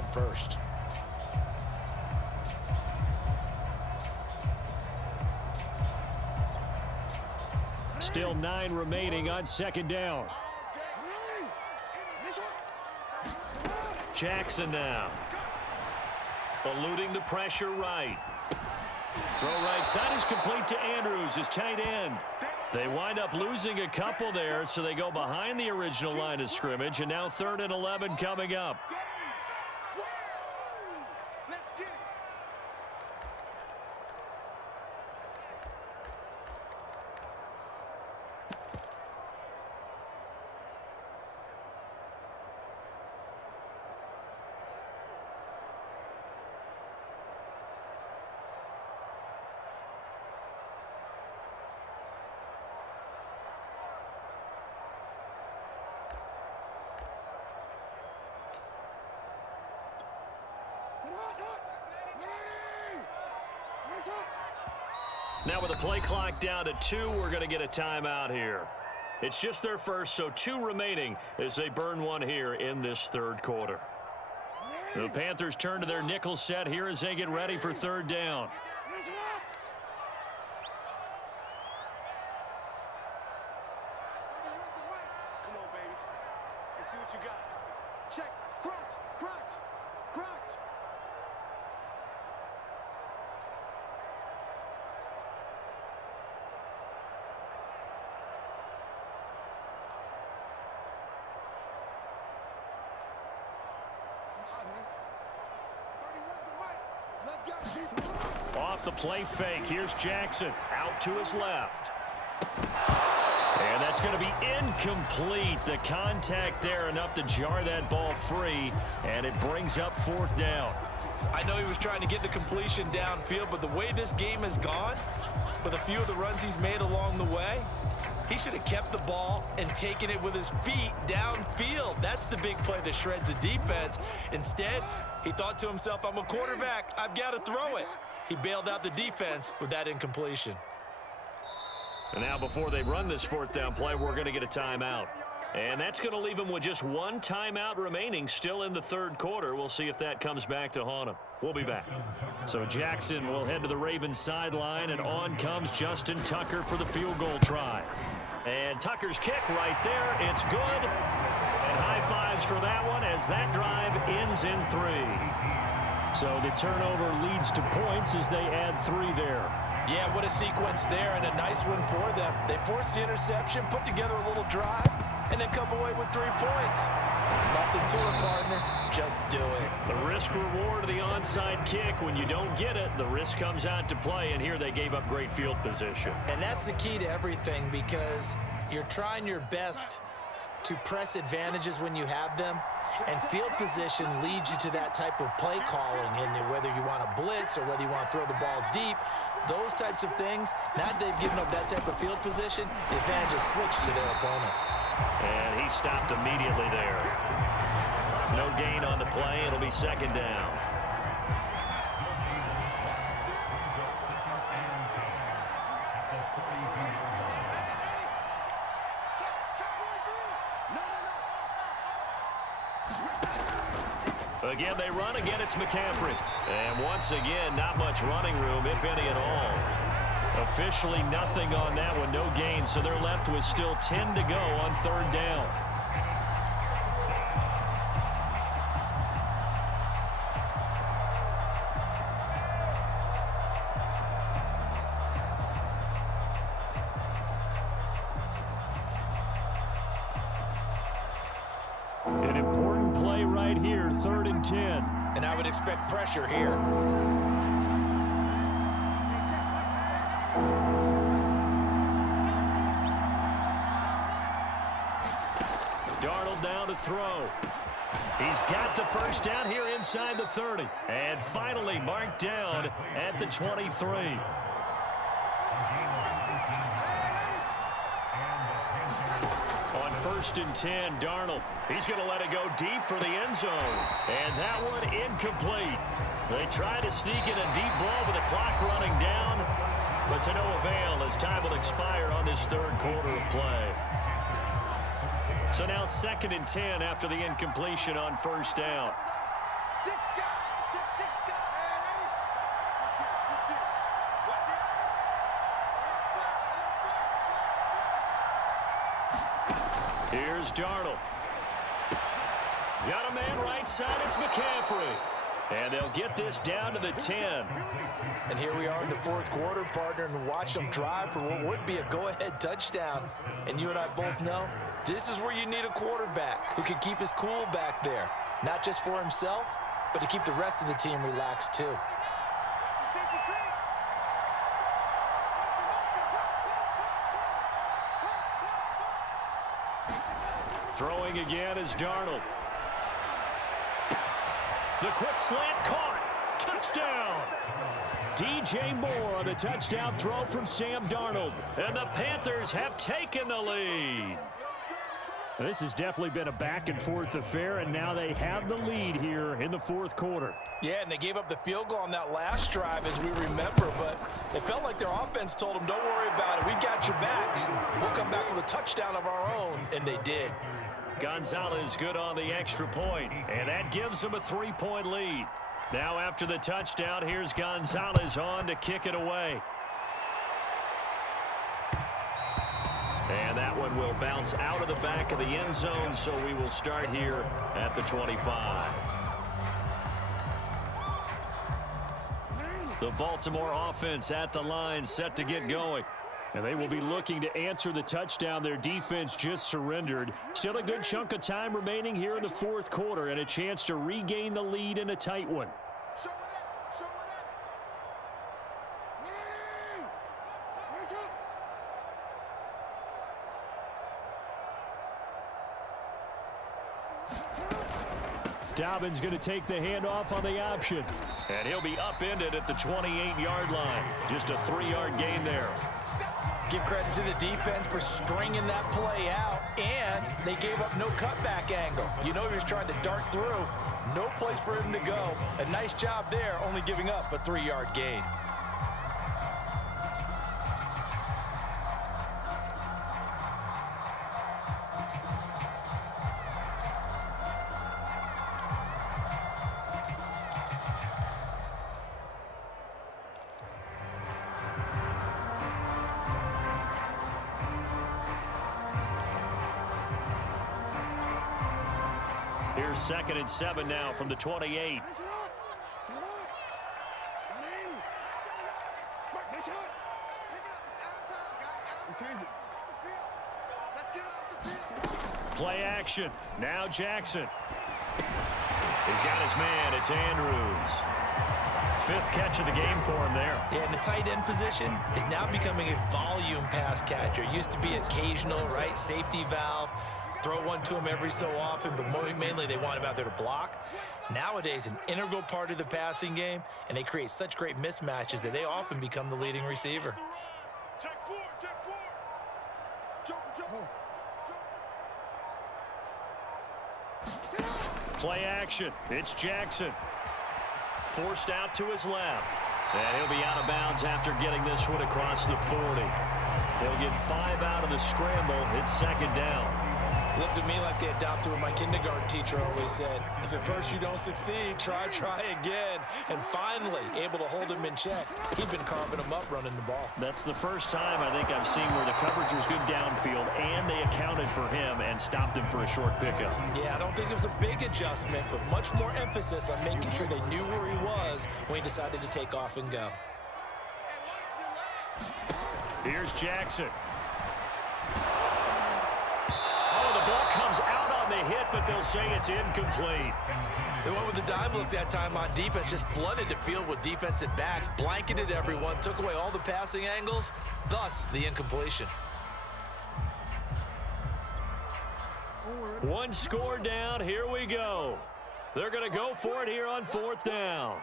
attempt first. Still 9 remaining on second down. Jackson now. Eluding the pressure right. Throw right side is complete to Andrews, his tight end. They wind up losing a couple there, so they go behind the original line of scrimmage, and now 3rd and 11 coming up. Now with the play clock down to 2, we're going to get a timeout here. It's just their first, so 2 remaining as they burn one here in this 3rd quarter. The Panthers turn to their nickel set here as they get ready for 3rd down. Come on, baby. Let's see what you got. Check. Crunch. Crunch. Crunch. Off the play fake, here's Jackson. Out to his left. And that's going to be incomplete. The contact there enough to jar that ball free, and it brings up 4th down. I know he was trying to get the completion downfield, but the way this game has gone, with a few of the runs he's made along the way, he should have kept the ball and taken it with his feet downfield. That's the big play that shreds a defense. Instead, he thought to himself, I'm a quarterback. I've got to throw it. He bailed out the defense with that incompletion. And now before they run this 4th down play, we're going to get a timeout. And that's going to leave them with just 1 timeout remaining still in the 3rd quarter. We'll see if that comes back to haunt them. We'll be back. So Jackson will head to the Ravens sideline, and on comes Justin Tucker for the field goal try. And Tucker's kick right there. It's good. And high fives for that one as that drive ends in 3. So the turnover leads to points as they add 3 there. Yeah, what a sequence there, and a nice one for them. They forced the interception, put together a little drive, and then come away with 3 points. Nothing to it, partner. Just do it. The risk reward of the onside kick. When you don't get it, the risk comes out to play, and here they gave up great field position. And that's the key to everything, because you're trying your best to press advantages when you have them, and field position leads you to that type of play calling, and whether you want to blitz or whether you want to throw the ball deep, those types of things. Now that they've given up that type of field position, the advantage is switched to their opponent. And he stopped immediately there. No gain on the play. It'll be 2nd down. Again, they run. Again, it's McCaffrey. And once again, not much running room, if any at all. Officially nothing on that one. No gain, so they're left with still 10 to go on 3rd down. An important play right here, 3rd and 10. And I would expect pressure here. Darnold down to throw. He's got the 1st down here inside the 30. And finally marked down at the 23. On 1st and 10, Darnold. He's going to let it go deep for the end zone. And that one incomplete. They try to sneak in a deep ball with the clock running down, but to no avail as time will expire on this 3rd quarter of play. So now 2nd and 10 after the incompletion on 1st down. 6 Here's Darnold. Got a man right side. It's McCaffrey. And they'll get this down to the 10. And here we are in the fourth quarter, partner, and watch them drive for what would be a go-ahead touchdown. And you and I both know this is where you need a quarterback who can keep his cool back there. Not just for himself, but to keep the rest of the team relaxed too. Throwing again is Darnold. The quick slant caught. Touchdown. DJ Moore on the touchdown throw from Sam Darnold. And the Panthers have taken the lead. This has definitely been a back-and-forth affair, and now they have the lead here in the fourth quarter. Yeah, and they gave up the field goal on that last drive, as we remember, but it felt like their offense told them, don't worry about it. We got your backs. We'll come back with a touchdown of our own, and they did. Gonzalez good on the extra point, and that gives them a 3-point lead. Now after the touchdown, here's Gonzalez on to kick it away. And that one will bounce out of the back of the end zone, so we will start here at the 25. The Baltimore offense at the line, set to get going. And they will be looking to answer the touchdown their defense just surrendered. Still a good chunk of time remaining here in the fourth quarter and a chance to regain the lead in a tight one. Dobbins going to take the handoff on the option. And he'll be upended at the 28-yard line. Just a 3-yard gain there. Give credit to the defense for stringing that play out, and they gave up no cutback angle. You know he was trying to dart through. No place for him to go. A nice job there, only giving up a 3-yard gain. Here's 2nd and 7 now from the 28. Play action. Now Jackson. He's got his man. It's Andrews. 5th catch of the game for him there. Yeah, and the tight end position is now becoming a volume pass catcher. It used to be occasional, right? Safety valve. Throw one to him every so often, but mainly they want him out there to block. Nowadays, an integral part of the passing game, and they create such great mismatches that they often become the leading receiver. Take 4, take 4. Jump. Play action. It's Jackson. Forced out to his left. And he'll be out of bounds after getting this one across the 40. He'll get 5 out of the scramble. It's 2nd down. Looked to me like they adopted what my kindergarten teacher always said. If at first you don't succeed, try again. And finally, able to hold him in check. He'd been carving him up running the ball. That's the first time I think I've seen where the coverage was good downfield and they accounted for him and stopped him for a short pickup. Yeah, I don't think it was a big adjustment, but much more emphasis on making sure they knew where he was when he decided to take off and go. Here's Jackson. Comes out on the hit, but they'll say it's incomplete. They went with the dime look that time on defense, just flooded the field with defensive backs, blanketed everyone, took away all the passing angles, thus the incompletion. One score down, here we go. They're going to go for it here on 4th down.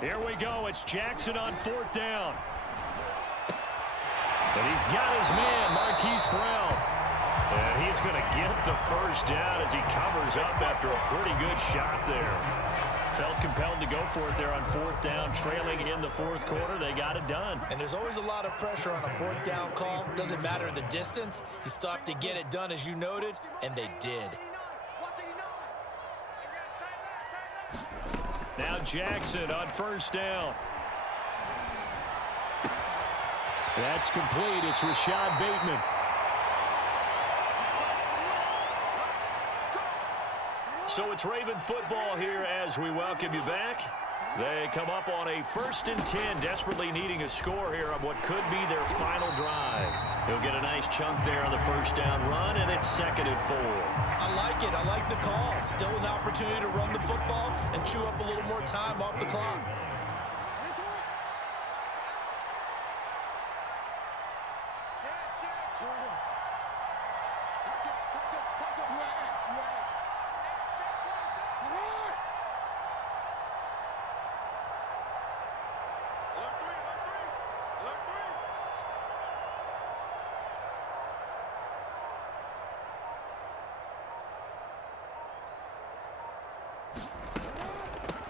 Here we go. It's Jackson on 4th down. And he's got his man, Marquise Brown. And he's going to get the first down as he covers up after a pretty good shot there. Felt compelled to go for it there on fourth down, trailing in the fourth quarter. They got it done. And there's always a lot of pressure on a fourth down call. Doesn't matter the distance. You still have to get it done, as you noted, and they did. Now Jackson on first down. That's complete. It's Rashad Bateman. So it's Raven football here as we welcome you back. They come up on a 1st and 10, desperately needing a score here on what could be their final drive. He'll get a nice chunk there on the first down run, and it's 2nd and 4. I like it. I like the call. Still an opportunity to run the football and chew up a little more time off the clock.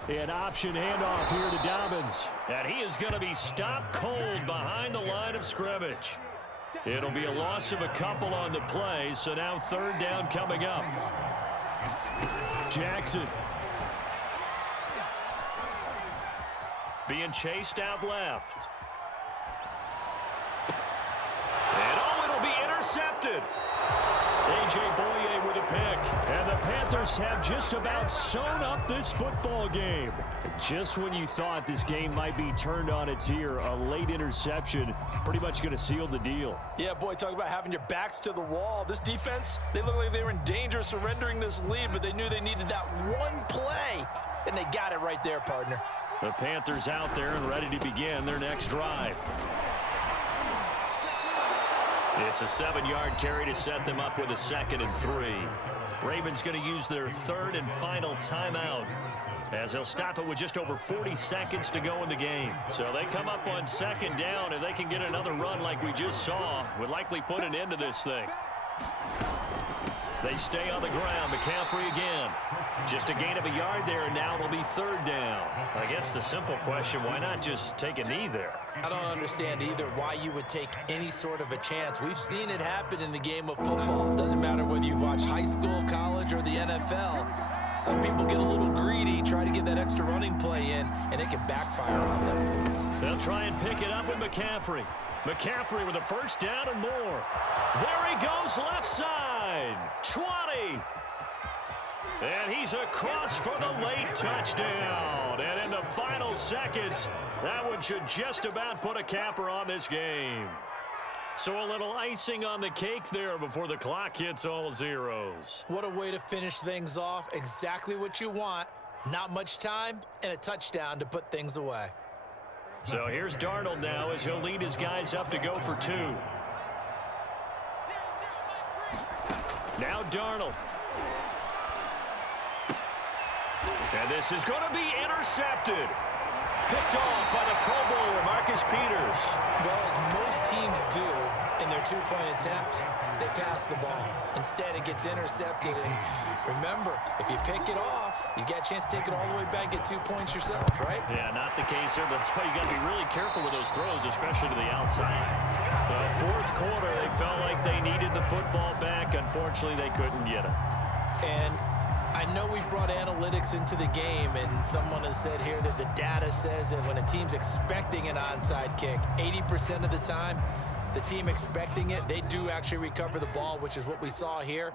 An option handoff here to Dobbins. And he is going to be stopped cold behind the line of scrimmage. It'll be a loss of a couple on the play, so now 3rd down coming up. Jackson. Being chased out left. And it'll be intercepted. A.J. Boye with a pick. And the Panthers have just about sewn up this football game. Just when you thought this game might be turned on its ear, a late interception pretty much going to seal the deal. Yeah, boy, talk about having your backs to the wall. This defense, they look like they were in danger of surrendering this lead, but they knew they needed that one play, and they got it right there, partner. The Panthers out there and ready to begin their next drive. It's a 7-yard carry to set them up with a 2nd and 3. Ravens going to use their 3rd and final timeout, as they'll stop it with just over 40 seconds to go in the game. So they come up on 2nd down, and they can get another run like we just saw. Would likely put an end to this thing. They stay on the ground. McCaffrey again. Just a gain of a yard there, and now it'll be 3rd down. I guess the simple question, why not just take a knee there? I don't understand either why you would take any sort of a chance. We've seen it happen in the game of football. It doesn't matter whether you watch high school, college, or the NFL. Some people get a little greedy, try to get that extra running play in, and it can backfire on them. They'll try and pick it up with McCaffrey. McCaffrey with a 1st down and more. There he goes, left side. 20. And he's across for the late touchdown. And in the final seconds, that one should just about put a capper on this game. So a little icing on the cake there before the clock hits all zeros. What a way to finish things off. Exactly what you want. Not much time and a touchdown to put things away. So here's Darnold now as he'll lead his guys up to go for 2. Now Darnold. And this is going to be intercepted. Picked off by the Pro Bowler, Marcus Peters. Well, as most teams do in their 2-point attempt, they pass the ball. Instead, it gets intercepted. And remember, if you pick it off, you get a chance to take it all the way back, get 2 points yourself, right? Yeah, not the case here, but that's why you got to be really careful with those throws, especially to the outside. Fourth quarter, they felt like they needed the football back. Unfortunately, they couldn't get it. And I know we brought analytics into the game, and someone has said here that the data says that when a team's expecting an onside kick, 80% of the time, the team expecting it, they do actually recover the ball, which is what we saw here.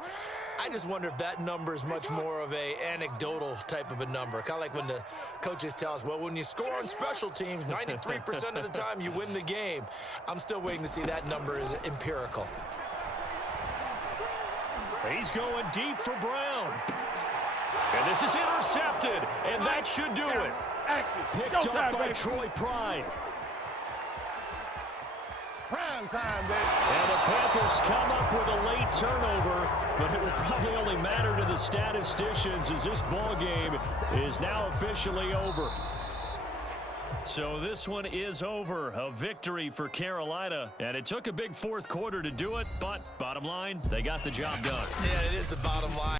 I just wonder if that number is much more of a anecdotal type of a number. Kind of like when the coaches tell us, well, when you score on special teams, 93% of the time you win the game. I'm still waiting to see that number is empirical. He's going deep for Brown. And this is intercepted, and that should do it. Picked up by Troy Pride. Prime time, baby. And the Panthers come up with a late turnover, but it will probably only matter to the statisticians as this ball game is now officially over. So this one is over. A victory for Carolina. And it took a big fourth quarter to do it, but bottom line, they got the job done. Yeah, it is the bottom line.